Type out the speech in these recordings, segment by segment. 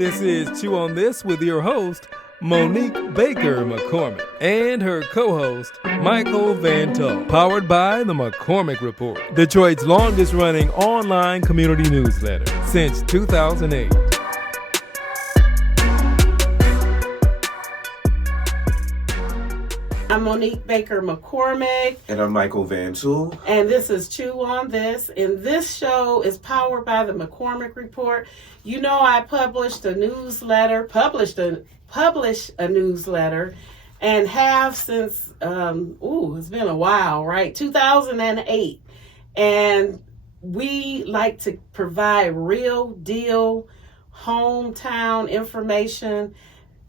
This is Chew on This with your host, Monique Baker McCormick, and her co-host, Micheal Van Tull, powered by the McCormick Report, Detroit's longest-running online community newsletter since 2008. I'm Monique Baker McCormick. And I'm Micheal Van Tull. And this is Chew on This. And this show is powered by the McCormick Report. You know, I published a newsletter, and have since, it's been a while, right? 2008. And we like to provide real deal, hometown information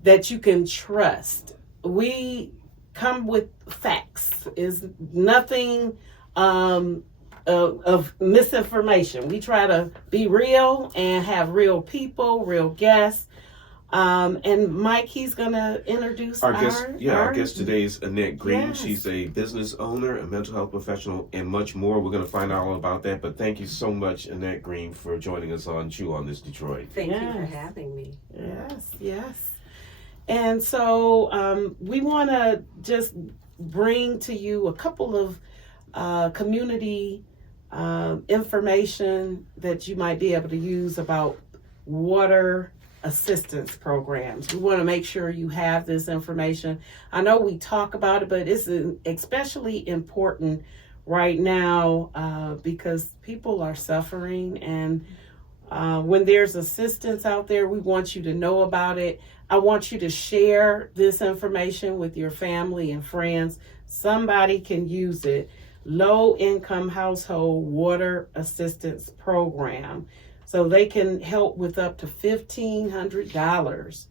that you can trust. We come with facts. Is nothing of misinformation. We try to be real and have real people, real guests. And Mike, he's going to introduce our guest today is Annette Greene. Yes. She's a business owner, a mental health professional, and much more. We're going to find out all about that. But thank you so much, Annette Greene, for joining us on Chew on This Detroit. Thank you for having me. Yes. And so we want to just bring to you a couple of community information that you might be able to use about water assistance programs. We want to make sure you have this information. I know we talk about it, but it's especially important right now because people are suffering, and when there's assistance out there, we want you to know about it. I want you to share this information with your family and friends. Somebody can use it. Low income household water assistance program. So they can help with up to $1,500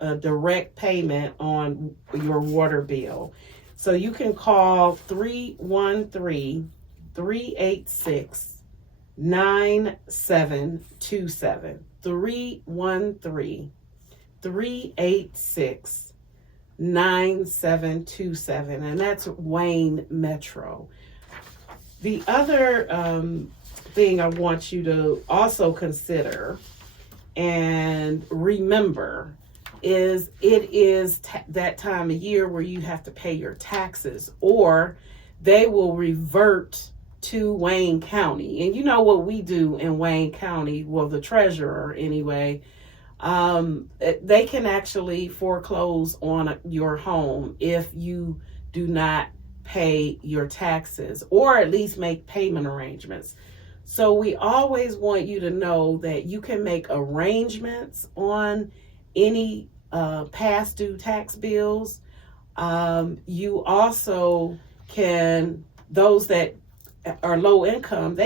a direct payment on your water bill. So you can call 313-386-9727. 313-386-9727, and that's Wayne Metro. The other thing I want you to also consider and remember is it is that time of year where you have to pay your taxes, or they will revert to Wayne County. And you know what we do in Wayne County, well, the treasurer anyway, they can actually foreclose on your home if you do not pay your taxes, or at least make payment arrangements. So we always want you to know that you can make arrangements on any past due tax bills. You also can, those that are low income,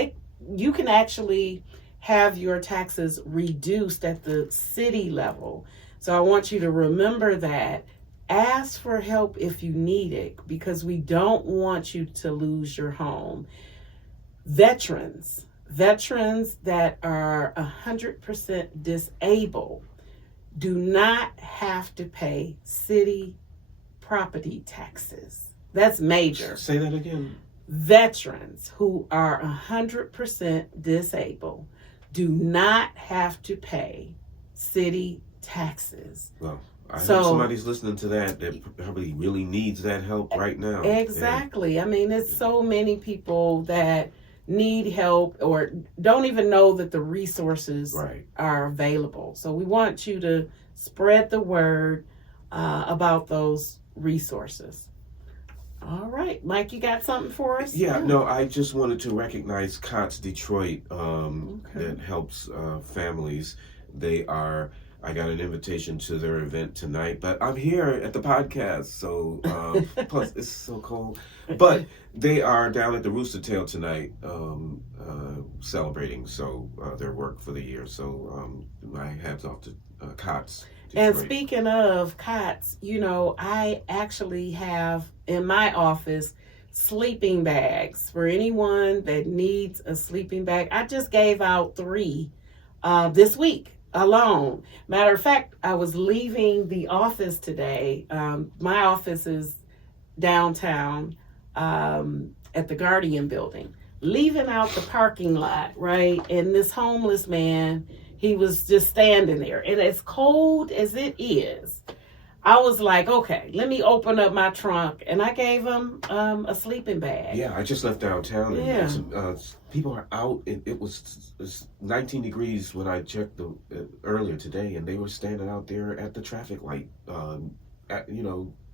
you can actually have your taxes reduced at the city level. So I want you to remember that. Ask for help if you need it, because we don't want you to lose your home. Veterans that are 100% disabled do not have to pay city property taxes. That's major. Say that again. Veterans who are 100% disabled do not have to pay city taxes. Well, I hope somebody's listening to that probably really needs that help right now. Exactly. Yeah. I mean, there's so many people that need help or don't even know that the resources are available. So we want you to spread the word about those resources. All right, Mike, you got something for us? No, I just wanted to recognize COTS Detroit that helps families. I got an invitation to their event tonight, but I'm here at the podcast, so plus it's so cold. But they are down at the Rooster Tail tonight celebrating their work for the year. So my hats off to COTS Detroit. And speaking of COTS, I actually have in my office sleeping bags for anyone that needs a sleeping bag. I just gave out 3 this week alone. Matter of fact, I was leaving the office today. My office is downtown at the Guardian building. Leaving out the parking lot, right? And this homeless man, he was just standing there. And as cold as it is, I was like, okay, let me open up my trunk. And I gave him a sleeping bag. Yeah, I just left downtown, and Yeah. people are out. It was 19 degrees when I checked earlier today, and they were standing out there at the traffic light,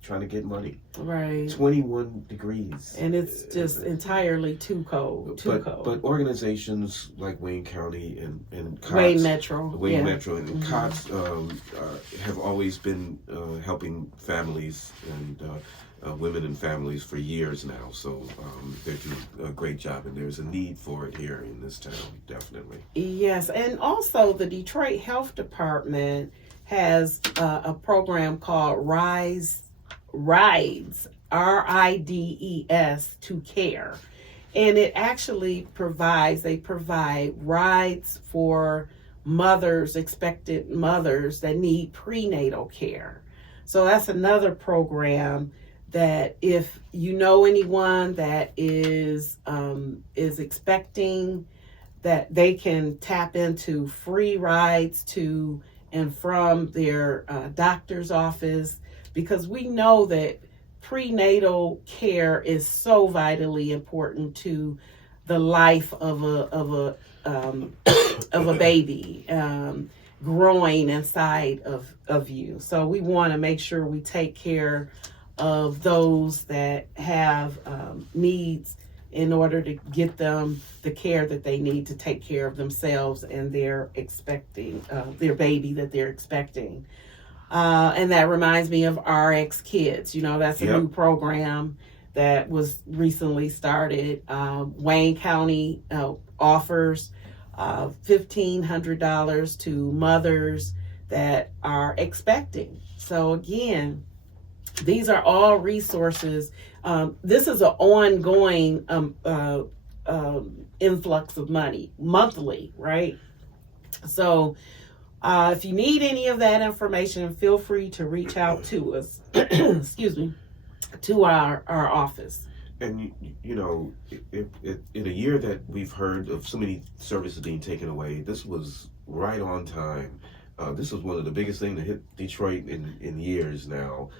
trying to get money. Right. 21 degrees. And it's just entirely too cold. But organizations like Wayne County and COTS, Wayne Metro. Metro and COTS have always been helping families and women and families for years now. So they're doing a great job, and there's a need for it here in this town, definitely. Yes, and also the Detroit Health Department has a program called Rides, RIDES, to Care. And it actually provide rides for expected mothers that need prenatal care. So that's another program that if you know anyone that is expecting, that they can tap into free rides to and from their doctor's office, because we know that prenatal care is so vitally important to the life of a baby growing inside of you. So we want to make sure we take care of those that have needs in order to get them the care that they need to take care of themselves and their baby that they're expecting. And that reminds me of RX Kids. That's a new program that was recently started. Wayne County offers $1,500 to mothers that are expecting. So again, these are all resources. This is an ongoing influx of money monthly, right? So if you need any of that information, feel free to reach out to us. Excuse me, to our office. And in a year that we've heard of so many services being taken away, this was right on time. This was one of the biggest things to hit Detroit in years now.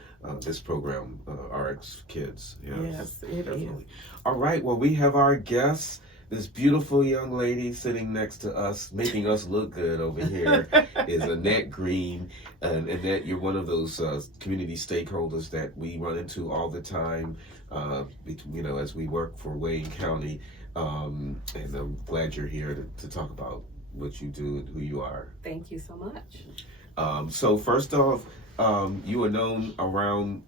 This program, RX Kids. Yes, it definitely. is. All right, well, we have our guest, this beautiful young lady sitting next to us, making us look good over here, is Annette Greene. And Annette, you're one of those community stakeholders that we run into all the time, as we work for Wayne County. And I'm glad you're here to talk about what you do and who you are. Thank you so much. So first off, you are known around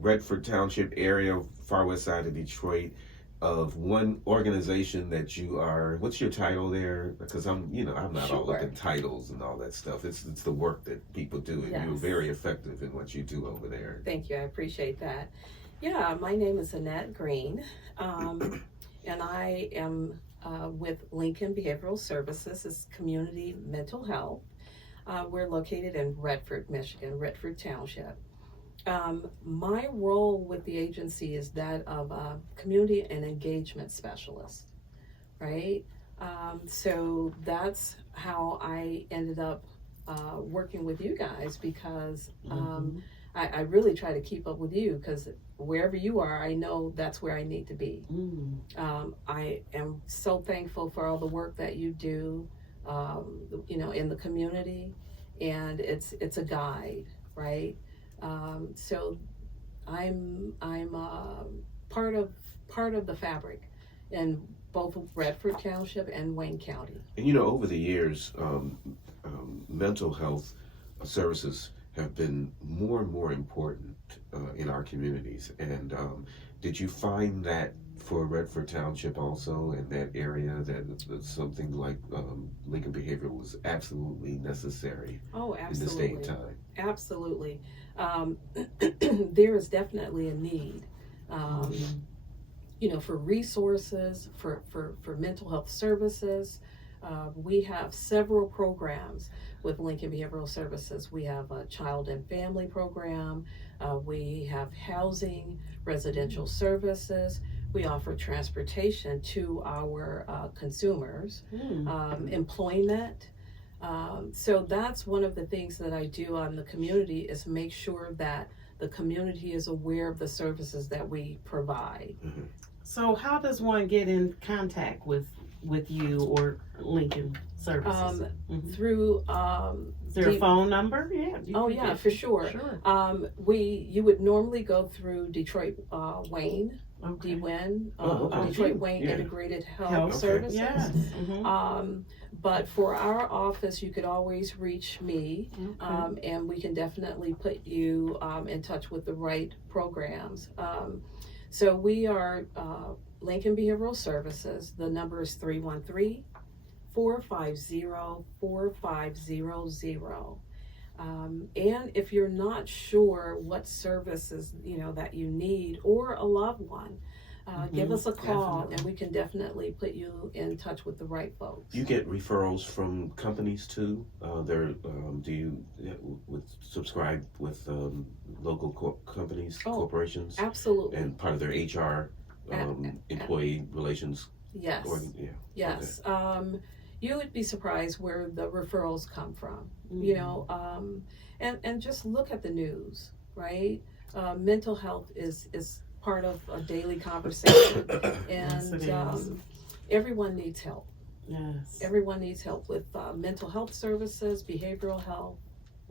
Redford Township area, far west side of Detroit, of one organization that you are. What's your title there? Because I'm not all up in titles and all that stuff. It's the work that people do, and you're very effective in what you do over there. Thank you. I appreciate that. Yeah, my name is Annette Greene, and I am with Lincoln Behavioral Services. It's community mental health. We're located in Redford, Michigan, Redford Township. My role with the agency is that of a community and engagement specialist, right? So that's how I ended up working with you guys, because I really try to keep up with you, because wherever you are, I know that's where I need to be. I am so thankful for all the work that you do, in the community, and it's a guide, right? So I'm part of the fabric in both Redford Township and Wayne County. And over the years, mental health services have been more and more important in our communities. And did you find that for Redford Township also, in that area, that something like Lincoln Behavioral was absolutely necessary? Oh, absolutely. In this day and time? Absolutely. There is definitely a need, for resources, for mental health services. We have several programs with Lincoln Behavioral Services. We have a child and family program. We have housing, residential services. We offer transportation to our consumers, employment. So that's one of the things that I do on the community is make sure that the community is aware of the services that we provide. Mm-hmm. So how does one get in contact with you or Lincoln Services? Through Is there a phone number? Yeah. Oh yeah, for sure. Sure. You would normally go through Detroit Wayne, Okay. DWIN, okay. Detroit Wayne Yeah. Integrated Health Health. Services. Yes. Mhm. But for our office, you could always reach me, Okay. and we can definitely put you in touch with the right programs. So we are Lincoln Behavioral Services. The number is 313-450-4500. And if you're not sure what services that you need or a loved one, give us a call, Definitely. and we can definitely put you in touch with the right folks. You get referrals from companies too. Do you subscribe with local companies, corporations, Absolutely. and part of their HR employee relations? Yes. Yeah. Yes. You would be surprised where the referrals come from. And just look at the news, right? Mental health is part of a daily conversation, Yes, it and is. everyone needs help. Yes. Everyone needs help with mental health services, behavioral health,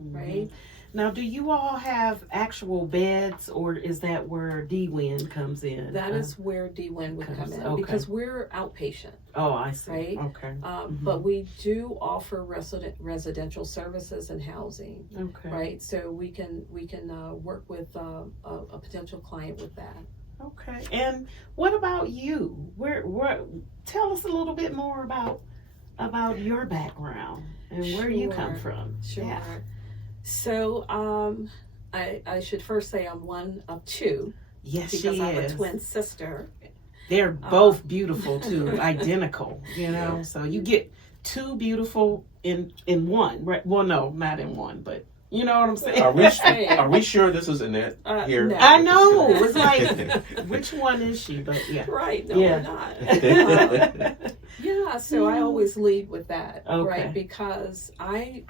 right? Now, do you all have actual beds, or is that where DWIN comes in? That is where DWIN would come in, Okay. because we're outpatient, Oh, I see. right? Okay. But we do offer residential services and housing, Okay. right? So we can work with a potential client with that. Okay. And what about you? Where tell us a little bit more about your background and where you come Sure. from. Sure. Yeah. So I should first say I'm one of two, Yes, because she I'm is. a twin sister. They're both beautiful too, identical. So you get two beautiful in one. Right? Well, no, not in one, but you know what I'm saying. Are we sure this is Annette here? No. I know. It's like, which one is she? But yeah. Right? No, Yeah. we're not. Yeah. So I always lead with that, Okay. right? Because I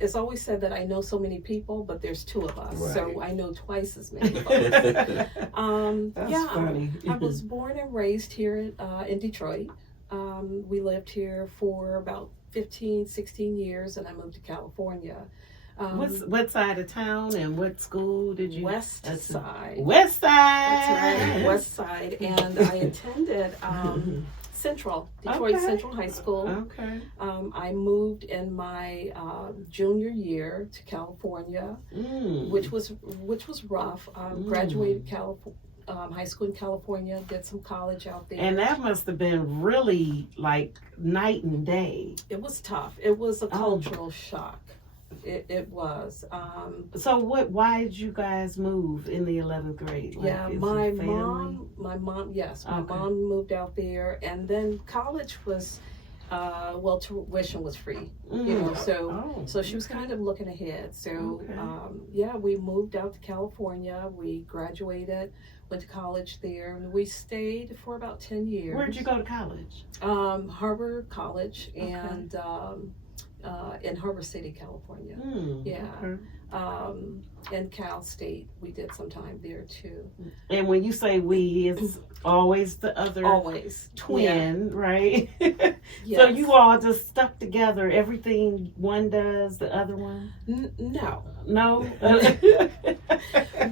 it's always said that I know so many people, but there's two of us, so Right. I know twice as many folks. That's funny. I was born and raised here in Detroit. We lived here for about 15, 16 years, and I moved to California. What side of town and what school did you? West Side. West Side. That's right, West Side. And I attended Detroit Okay. Central High School. Okay. I moved in my junior year to California, which was rough. Graduated high school in California, did some college out there. And that must have been really like night and day. It was tough. It was a cultural shock. It was. So why did you guys move in the 11th grade? Like, Yeah, is my it family? mom, yes, my Okay. mom moved out there, and then college was, tuition was free, so she was kind of looking ahead. So, Okay. we moved out to California. We graduated, went to college there, and we stayed for about 10 years. Where'd you go to college? Harbor College, and in Harbor City, California. Yeah. Okay. And Cal State, we did some time there too. And when you say we, it's always the other Always. twin, right? Yes. So you all just stuck together. Everything one does, the other one. No. No.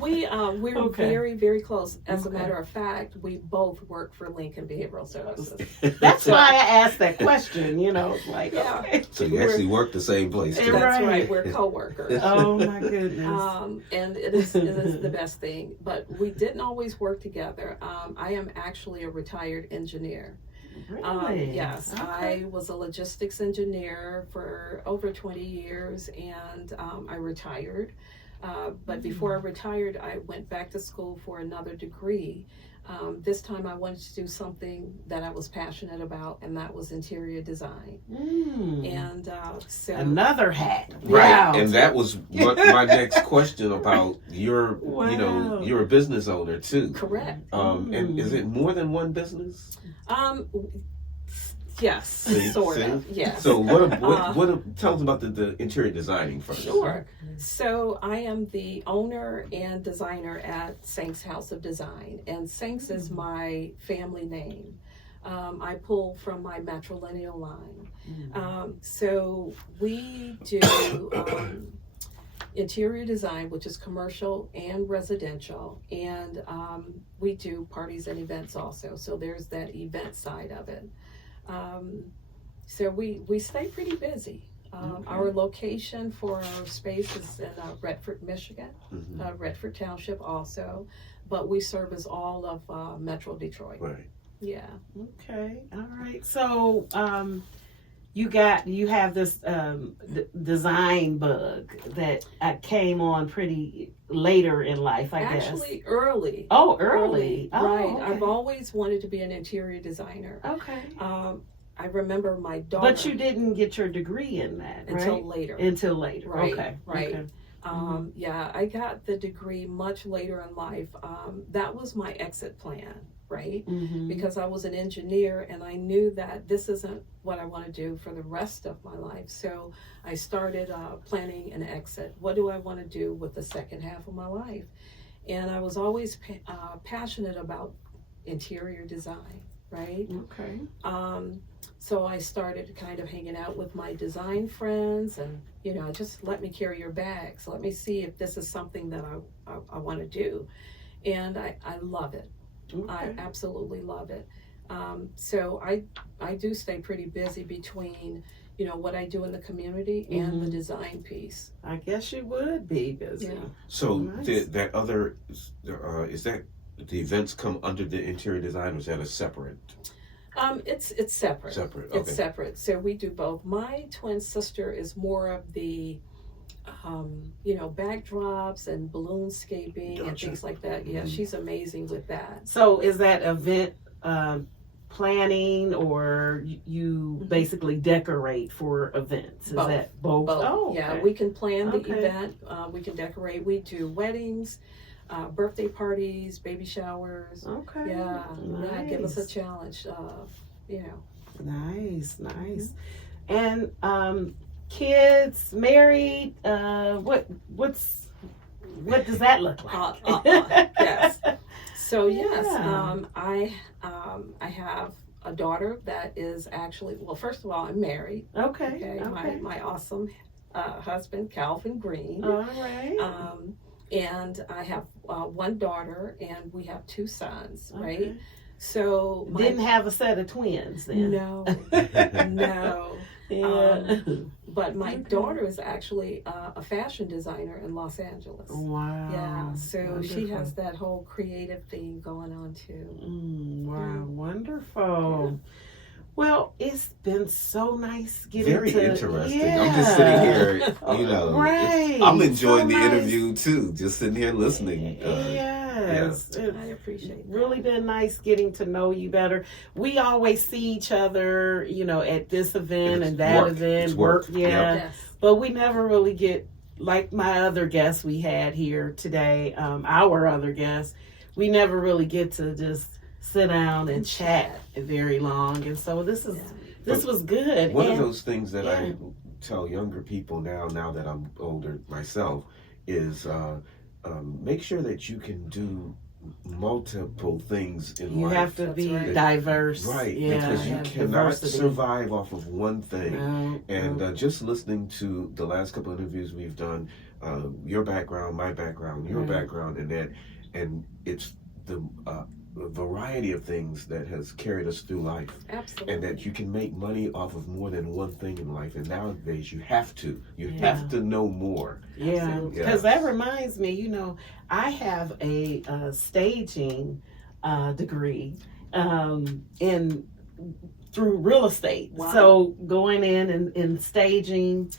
We're Okay. very, very close. As Okay. a matter of fact, we both work for Lincoln Behavioral Services. That's why I asked that question. Like, Yeah. okay. So you actually work the same place too. Right. That's right. We're co-workers. Oh my goodness. And it is the best thing. But we didn't always work together. I am actually a retired engineer. Really? Yes, Okay. I was a logistics engineer for over 20 years, and I retired. But before I retired, I went back to school for another degree. This time I wanted to do something that I was passionate about, and that was interior design. And so Another hat. Right, Wow. and that was what my next question about your, Wow. you're a business owner too. correct. And is it more than one business? Yes, sort of. Yes. So tell us about the interior designing first. Sure. So I am the owner and designer at Sinks House of Design, and Sinks is my family name. I pull from my matrilineal line. So we do interior design, which is commercial and residential, and we do parties and events also. So there's that event side of it. So we stay pretty busy. Our location for our space is in Redford, Michigan, Redford Township also, but we service all of Metro Detroit. Right. Yeah. Okay. All right. So you have this design bug that came on pretty later in life, I guess. Actually, early. Oh, early. Oh, right. okay. I've always wanted to be an interior designer. Okay. I remember my daughter. But you didn't get your degree in that, right? Until later. Until later. Right. Okay. Right. Okay. Yeah, I got the degree much later in life. That was my exit plan, right? Because I was an engineer and I knew that this isn't what I want to do for the rest of my life. So I started planning an exit. What do I want to do with the second half of my life? And I was always passionate about interior design, right? Okay. So I started kind of hanging out with my design friends and, just let me carry your bags. Let me see if this is something that I want to do. And I love it. Okay. I absolutely love it. So I do stay pretty busy between, what I do in the community and the design piece. I guess you would be busy. Yeah. So Nice. that other, is that the events come under the interior design, or is that a separate? It's separate. Separate, okay. It's separate. So we do both. My twin sister is more of the, backdrops and balloonscaping and Gotcha. things like that. Yeah, she's amazing with that. So is that event planning, or you basically decorate for events? Is Both. that both? Both. Oh, Yeah, okay. we can plan the Okay. event. We can decorate. We do weddings, birthday parties, baby showers. Okay. Yeah, yeah. Give us a Nice. challenge. Nice. And kids, married. What does that look like? Yes. So yes, Yeah. I have a daughter that is actually, well, first of all, I'm married. Okay. Okay. My awesome husband, Calvin Greene. All right. And I have one daughter, and we have two sons, right? Okay. So Didn't have a set of twins then. no, no. Yeah. But my Okay. daughter is actually a fashion designer in Los Angeles. Wow. Yeah, so she Wonderful. has that whole creative thing going on too. Wow, Yeah. wonderful. Well, it's been so nice getting Very to interesting. Yeah. I'm just sitting here, Right. I'm enjoying So the nice. interview too, just sitting here listening. Yes. It's I appreciate that. really been nice getting to know you better. We always see each other, at this event It's and that work. event. It's work. Yeah. Yes. But we never really get, like my other guests we had here today, our other guests, we never really get to just sit down and chat very long. And so this was good. One of And- those things that I yeah. tell younger people now that I'm older myself, is make sure that you can do multiple things in You life. have to That's be right. diverse. Right, Yeah, because you have cannot diversity. survive off of one thing. No, And no. just listening to the last couple of interviews we've done, your background, my background, your Right. background, and it's the variety of things that has carried us through life, Absolutely. and that you can make money off of more than one thing in life. And nowadays, you have to Yeah. have to know more. Yeah, Absolutely. because that reminds me, I have a staging degree in through real estate. Wow. So going in and staging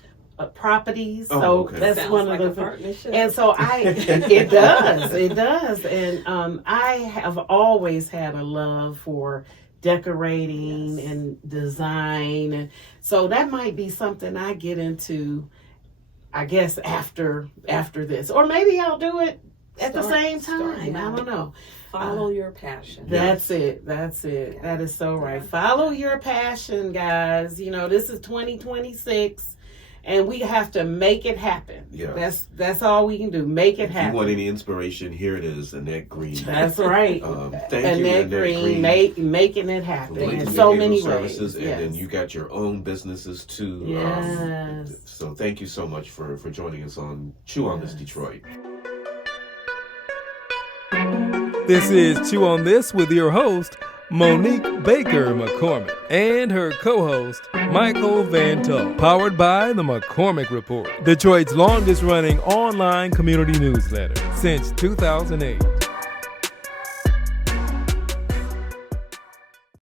properties. Oh, so okay. that's Sounds one like of a the. partnership. And so it does, and I have always had a love for decorating Yes. and design, and so that might be something I get into, I guess after this, or maybe I'll do it at the Start- same start time. I now. don't know. Follow your passion. That's it. That's it. That is so right. Follow your passion, guys. You know, this is 2026 and we have to make it happen. Yeah. That's all we can do. Make it happen. If you want any inspiration, here it is, Annette Greene. That's right. Thank you, Annette Greene. Making it happen for in so many services, ways. And then you got your own businesses too. Yes. So thank you so much for joining us on Chew on This Detroit. This is Chew on This with your host, Monique Baker McCormick, and her co-host, Micheal Van Tull, powered by the McCormick Report, Detroit's longest-running online community newsletter since 2008.